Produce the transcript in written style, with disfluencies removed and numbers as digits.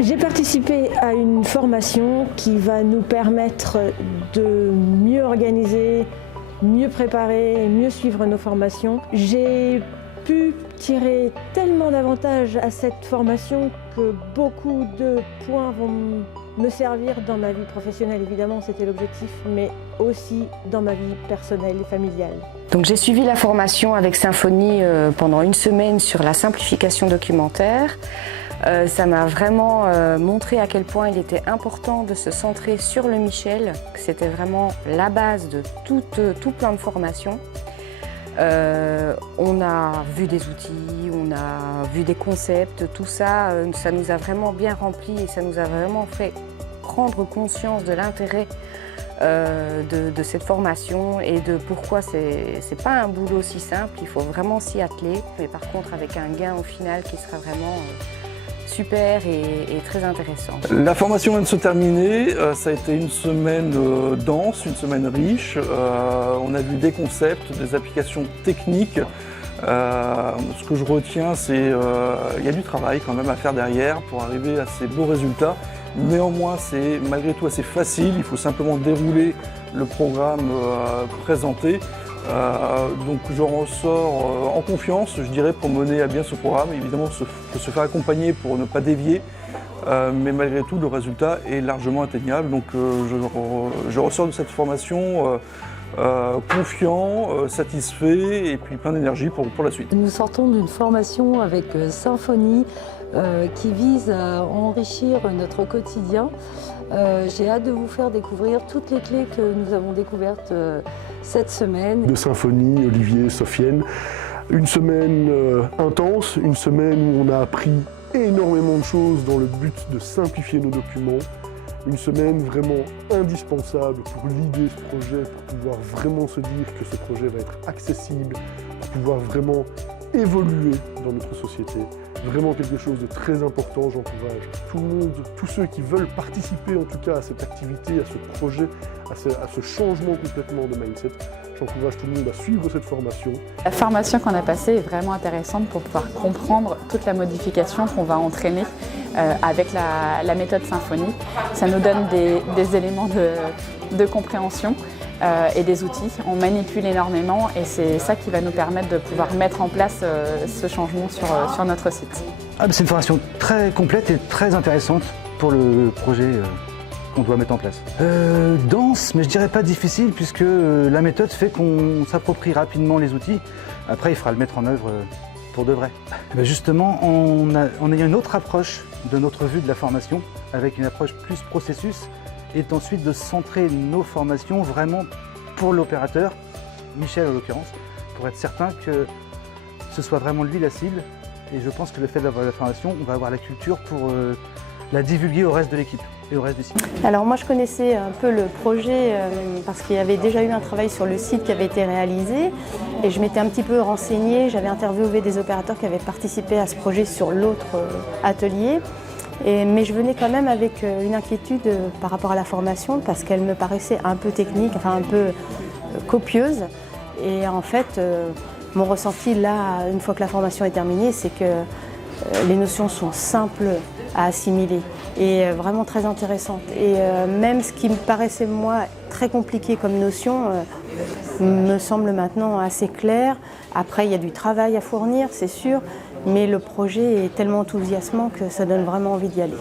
J'ai participé à une formation qui va nous permettre de mieux organiser, mieux préparer, mieux suivre nos formations. J'ai pu tirer tellement d'avantages à cette formation que beaucoup de points vont me servir dans ma vie professionnelle, évidemment, c'était l'objectif, mais aussi dans ma vie personnelle et familiale. Donc j'ai suivi la formation avec Symfony pendant une semaine sur la simplification documentaire. Ça m'a vraiment montré à quel point il était important de se centrer sur le Michel, que c'était vraiment la base de tout plan de formation. On a vu des outils, on a vu des concepts, tout ça, ça nous a vraiment bien rempli et ça nous a vraiment fait prendre conscience de l'intérêt de cette formation et de pourquoi c'est pas un boulot si simple, il faut vraiment s'y atteler. Mais par contre avec un gain au final qui sera vraiment super et très intéressant. La formation vient de se terminer, ça a été une semaine dense, une semaine riche. On a vu des concepts, des applications techniques. Ce que je retiens, c'est qu'il y a du travail quand même à faire derrière pour arriver à ces beaux résultats. Néanmoins, c'est malgré tout assez facile, il faut simplement dérouler le programme présenté. Donc j'en ressors en confiance, je dirais, pour mener à bien ce programme. Évidemment, il faut se faire accompagner pour ne pas dévier, mais malgré tout, le résultat est largement atteignable. Donc je ressors de cette formation confiant, satisfait et puis plein d'énergie pour la suite. Nous sortons d'une formation avec Symfony qui vise à enrichir notre quotidien. J'ai hâte de vous faire découvrir toutes les clés que nous avons découvertes cette semaine. De Symfony, Olivier, Sofiane. Une semaine intense, une semaine où on a appris énormément de choses dans le but de simplifier nos documents. Une semaine vraiment indispensable pour l'idée ce projet, pour pouvoir vraiment se dire que ce projet va être accessible, pour pouvoir vraiment évoluer dans notre société. Vraiment quelque chose de très important, j'encourage tout le monde, tous ceux qui veulent participer en tout cas à cette activité, à ce projet, à ce changement complètement de mindset. J'encourage tout le monde à suivre cette formation. La formation qu'on a passée est vraiment intéressante pour pouvoir comprendre toute la modification qu'on va entraîner avec la méthode Symfony. Ça nous donne des éléments de compréhension et des outils. On manipule énormément et c'est ça qui va nous permettre de pouvoir mettre en place ce changement sur notre site. C'est une formation très complète et très intéressante pour le projet qu'on doit mettre en place. Dense, mais je dirais pas difficile puisque la méthode fait qu'on s'approprie rapidement les outils. Après, il faudra le mettre en œuvre pour de vrai. Justement, en ayant une autre approche de notre vue de la formation, avec une approche plus processus, et ensuite de centrer nos formations vraiment pour l'opérateur, Michel en l'occurrence, pour être certain que ce soit vraiment lui la cible. Et je pense que le fait d'avoir la formation, on va avoir la culture pour la divulguer au reste de l'équipe et au reste du site. Alors moi je connaissais un peu le projet parce qu'il y avait déjà eu un travail sur le site qui avait été réalisé et je m'étais un petit peu renseignée, j'avais interviewé des opérateurs qui avaient participé à ce projet sur l'autre atelier. Mais je venais quand même avec une inquiétude par rapport à la formation parce qu'elle me paraissait un peu technique, enfin un peu copieuse. Et en fait, mon ressenti là, une fois que la formation est terminée, c'est que les notions sont simples à assimiler et vraiment très intéressantes. Et même ce qui me paraissait moi très compliqué comme notion me semble maintenant assez clair. Après, il y a du travail à fournir, c'est sûr. Mais le projet est tellement enthousiasmant que ça donne vraiment envie d'y aller.